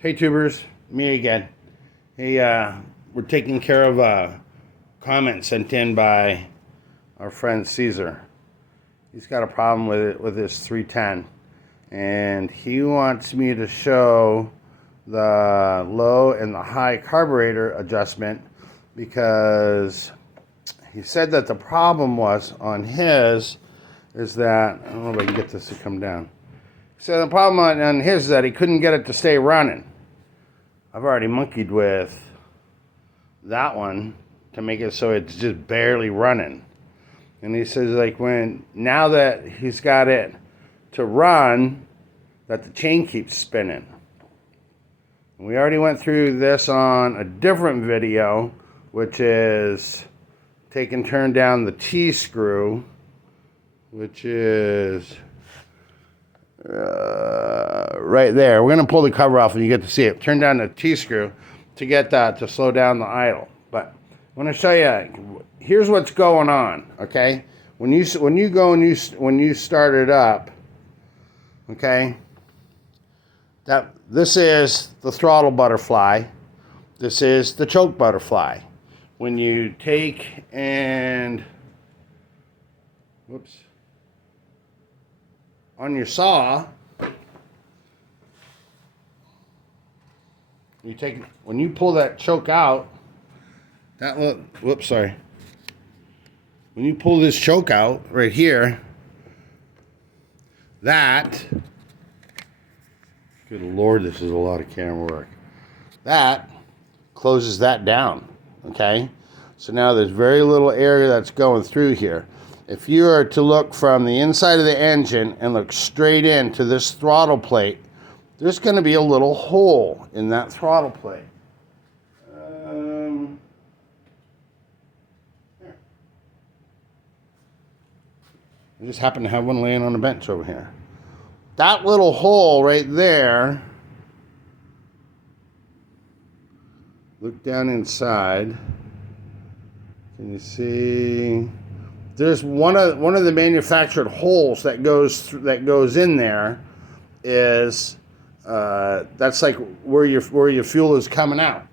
Hey tubers, me again. Hey, we're taking care of a comment sent in by our friend Cesar. He's got a problem with it with his 310, and he wants me to show the low and the high carburetor adjustment because he said that the problem was on his is that, I don't know if I can get this to come down. So the problem on his is that he couldn't get it to stay running. I've already monkeyed with that one to make it so it's just barely running. And he says now that he's got it to run, that the chain keeps spinning. And we already went through this on a different video, which is take and turn down the T screw, which is right there. We're going to pull the cover off and you get to see it. Turn down the T screw to get that to slow down the idle. But I want to show you, here's what's going on, okay? When you start it up, okay, this is the throttle butterfly. This is the choke butterfly. When you take and, whoops, on your saw, when you pull that choke out, when you pull this choke out right here, good Lord, this is a lot of camera work. That closes that down, okay? So now there's very little area that's going through here. If you are to look from the inside of the engine and look straight into this throttle plate, there's going to be a little hole in that throttle plate. I just happen to have one laying on the bench over here. That little hole right there, look down inside. Can you see? There's one of the manufactured holes that goes in there is that's like where your fuel is coming out.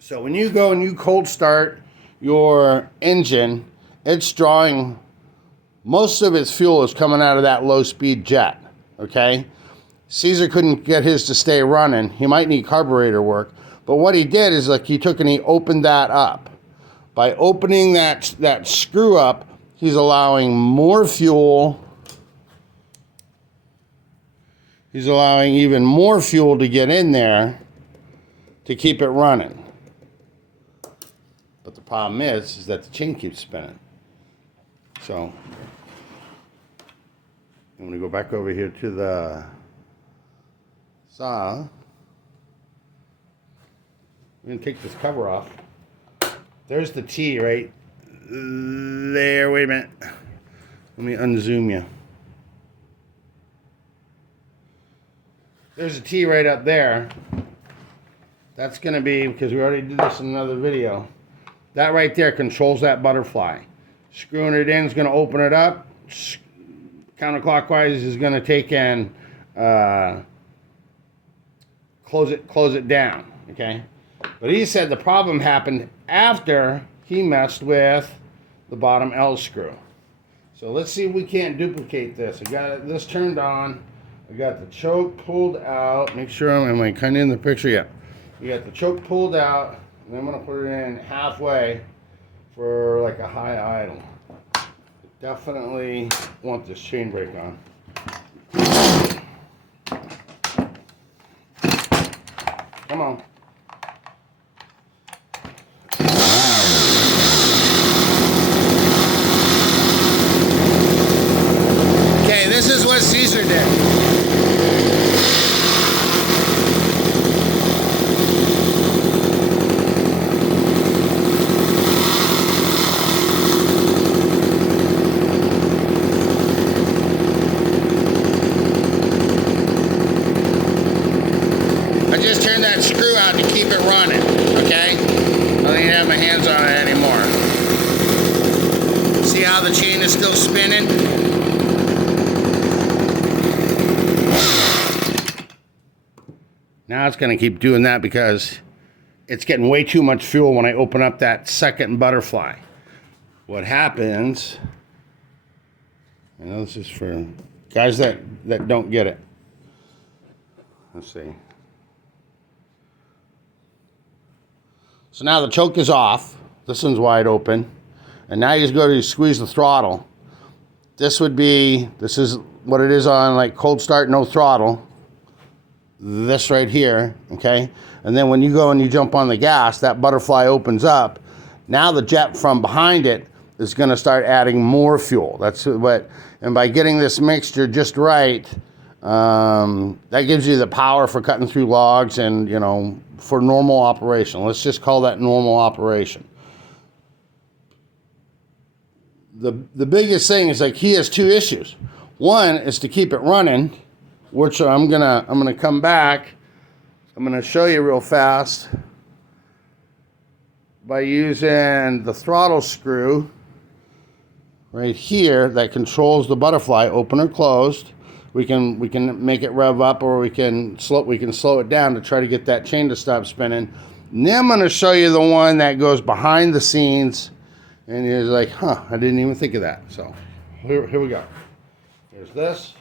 So when you go and you cold start your engine, it's drawing most of its fuel is coming out of that low speed jet. Okay, Cesar couldn't get his to stay running. He might need carburetor work, but what he did is he took and he opened that up. By opening that screw up, he's allowing more fuel. He's allowing even more fuel to get in there to keep it running. But the problem is that the chain keeps spinning. So I'm going to go back over here to the saw. I'm going to take this cover off. There's the T right there. Wait a minute. Let me unzoom you. There's a T right up there. That's going to be, because we already did this in another video, that right there controls that butterfly. Screwing it in is going to open it up. Counterclockwise is going to take and close it down. Okay? But he said the problem happened after he messed with the bottom L screw. So let's see if we can't duplicate this. I got this turned on. I got the choke pulled out. Make sure am I kind of in the picture yet? We got the choke pulled out, and I'm going to put it in halfway for like a high idle. Definitely want this chain brake on. Come on. Okay, this is what Cesar did. I just turned that screw out to keep it running, okay? I don't even have my hands on it anymore. See how the chain is still spinning? Now it's going to keep doing that because it's getting way too much fuel when I open up that second butterfly. What happens, I know this is for guys that don't get it. Let's see. So now the choke is off. This one's wide open. And now you just go to squeeze the throttle. This is what it is on like cold start, no throttle. This right here, okay? And then when you go and you jump on the gas, that butterfly opens up. Now the jet from behind it is gonna start adding more fuel. And by getting this mixture just right, that gives you the power for cutting through logs and, you know, for normal operation. Let's just call that normal operation. The biggest thing is, like, he has two issues. One is to keep it running, which I'm gonna come back. I'm gonna show you real fast by using the throttle screw right here that controls the butterfly, open or closed. We can make it rev up, or we can slow it down to try to get that chain to stop spinning. And then I'm gonna show you the one that goes behind the scenes. And you're like, huh, I didn't even think of that. So here we go. Here's this.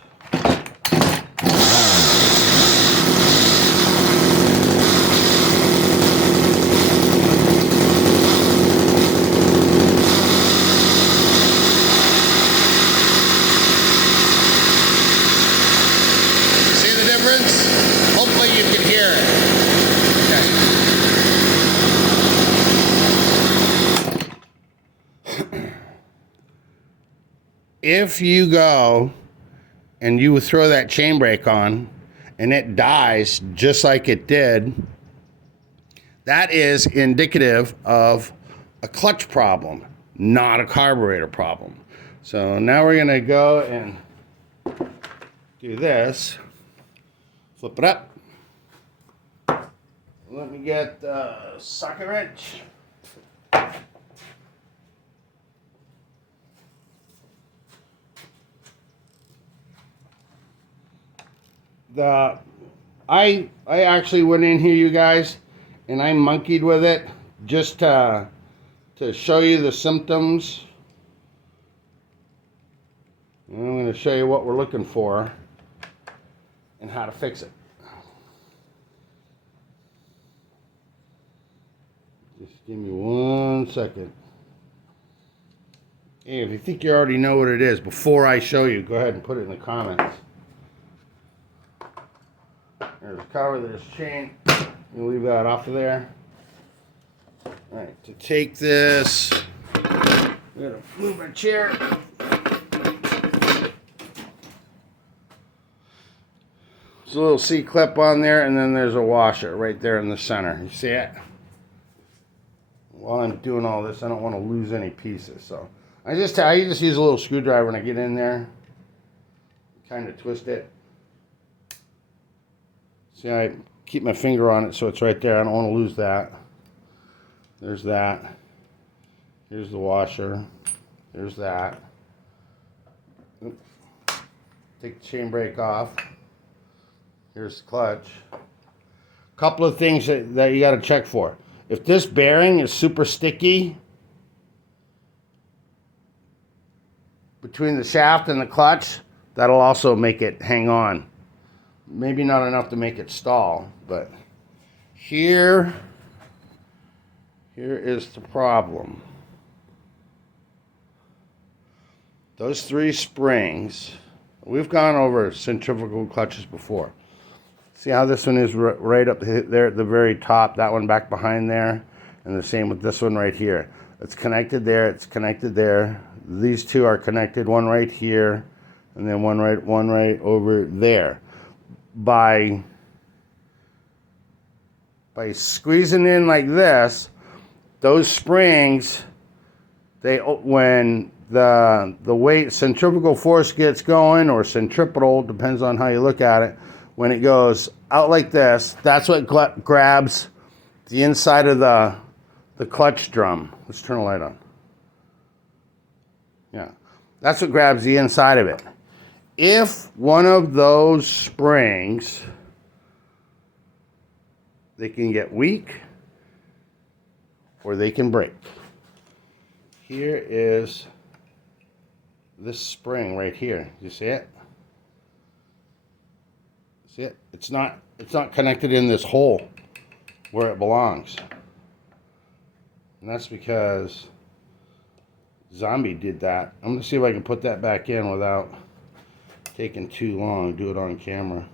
See the difference? Hopefully you can hear it. If you go and you throw that chain brake on and it dies just like it did, that is indicative of a clutch problem, not a carburetor problem. So now we're gonna go and do this. Flip it up. Let me get the socket wrench. I actually went in here, you guys, and I monkeyed with it just to show you the symptoms. And I'm going to show you what we're looking for and how to fix it. Just give me 1 second. Hey, if you think you already know what it is, before I show you, go ahead and put it in the comments. There's a cover, there's chain. You leave that off of there. Alright, to take this, I'm gonna move my chair. There's a little C-clip on there, and then there's a washer right there in the center. You see it? While I'm doing all this, I don't want to lose any pieces, so I just use a little screwdriver when I get in there, kind of twist it. See, I keep my finger on it so it's right there. I don't want to lose that. There's that. Here's the washer. There's that. Take the chain brake off. Here's the clutch. Couple of things that you got to check for. If this bearing is super sticky between the shaft and the clutch, that'll also make it hang on. Maybe not enough to make it stall, but here is the problem. Those three springs, we've gone over centrifugal clutches before. See how this one is right up there at the very top, that one back behind there, and the same with this one right here. It's connected there, it's connected there. These two are connected, one right here, and then one right over there. By squeezing in like this, those springs, when the weight, centrifugal force gets going, or centripetal, depends on how you look at it, when it goes out like this, that's what grabs the inside of the clutch drum. Let's turn the light on. Yeah, that's what grabs the inside of it. If one of those springs they can get weak or they can break. Here is this spring right here. You see it? See it? It's not connected in this hole where it belongs. And that's because Zombie did that. I'm gonna see if I can put that back in without taking too long. Do it on camera.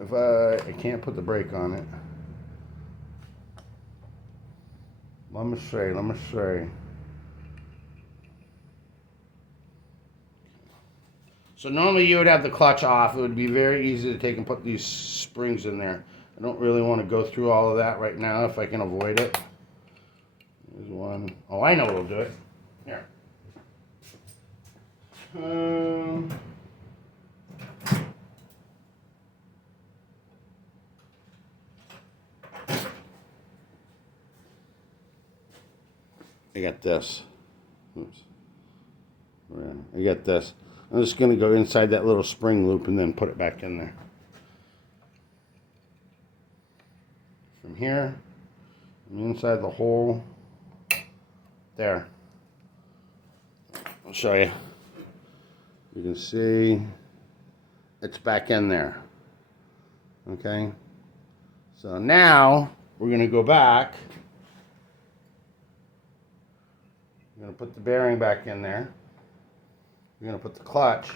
If I can't put the brake on it. Let me see. So normally you would have the clutch off. It would be very easy to take and put these springs in there. I don't really want to go through all of that right now if I can avoid it. There's one. Oh, I know what'll do it. Here. I got this. Oops. I got this. I'm just going to go inside that little spring loop and then put it back in there. From here, inside the hole, there. I'll show you. You can see it's back in there. Okay? So now we're going to go back. We're going to put the bearing back in there. We're going to put the clutch,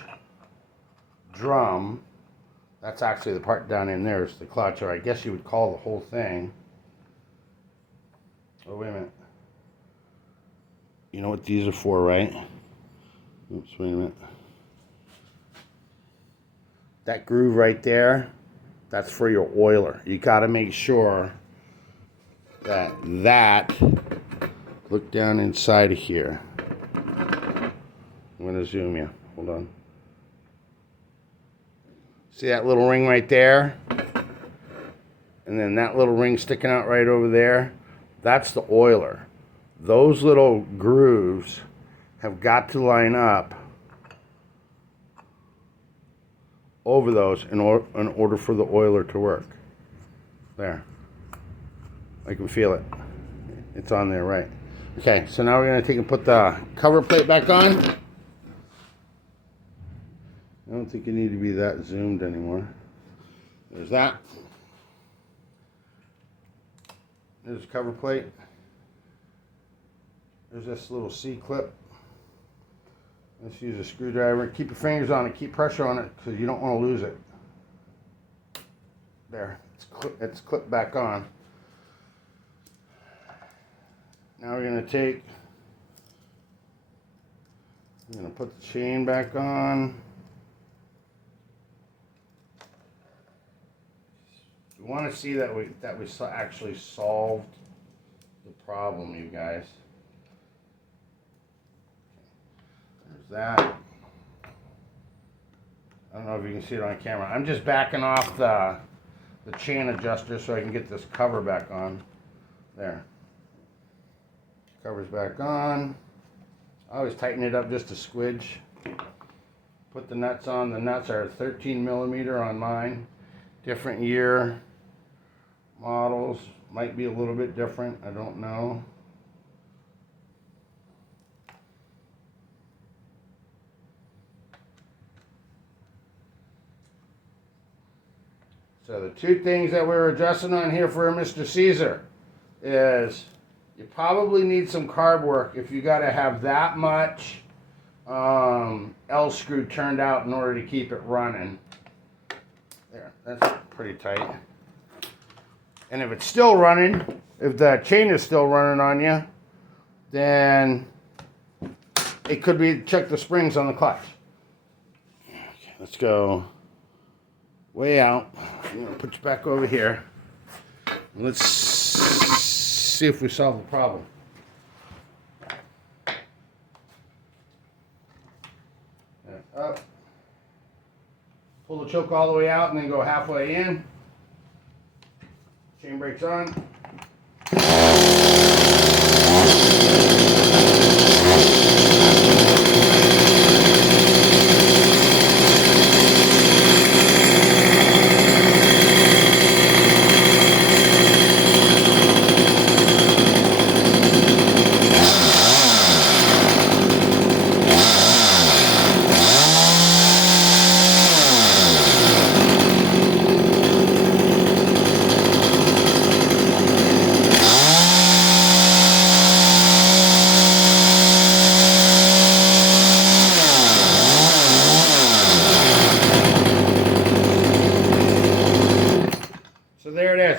drum. That's actually the part down in there is the clutch, or I guess you would call the whole thing. Oh, wait a minute. You know what these are for, right? Oops, wait a minute. That groove right there, that's for your oiler. You got to make sure that look down inside of here. I'm going to zoom you. Hold on. See that little ring right there? And then that little ring sticking out right over there? That's the oiler. Those little grooves have got to line up over those in order for the oiler to work. There. I can feel it. It's on there, right. Okay, so now we're going to take and put the cover plate back on. I don't think you need to be that zoomed anymore. There's that. There's a cover plate. There's this little C-clip. Let's use a screwdriver. Keep your fingers on it. Keep pressure on it because you don't want to lose it. There. It's clipped back on. Now we're going to put the chain back on. We want to see that we actually solved the problem, you guys. There's that. I don't know if you can see it on camera. I'm just backing off the chain adjuster so I can get this cover back on. There. Cover's back on. I always tighten it up just a squidge. Put the nuts on. The nuts are 13 millimeter on mine. Different year. Models might be a little bit different. I don't know. So the two things that we're adjusting on here for Mr. Cesar is you probably need some carb work if you got to have that much L screw turned out in order to keep it running. There, that's pretty tight. And if it's still running, if the chain is still running on you, then it could be check the springs on the clutch. Okay, let's go way out. I'm going to put you back over here. Let's see if we solve the problem. Up. Pull the choke all the way out and then go halfway in. Chain brakes on.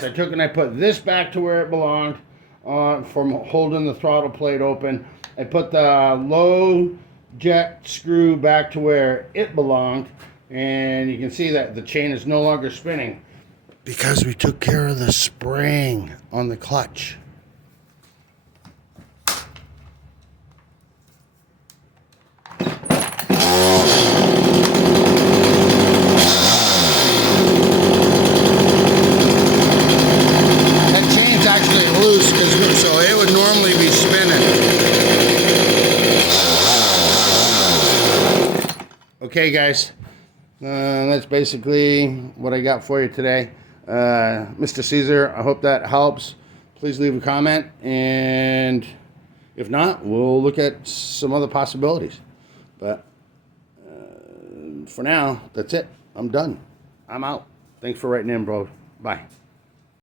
yes, I took and I put this back to where it belonged from holding the throttle plate open. I put the low jet screw back to where it belonged, and you can see that the chain is no longer spinning because we took care of the spring on the clutch. Actually loose, so it would normally be spinning. Okay, guys, that's basically what I got for you today. Mr. Cesar, I hope that helps. Please leave a comment, and if not, we'll look at some other possibilities. But for now, that's it. I'm done. I'm out. Thanks for writing in, bro. Bye.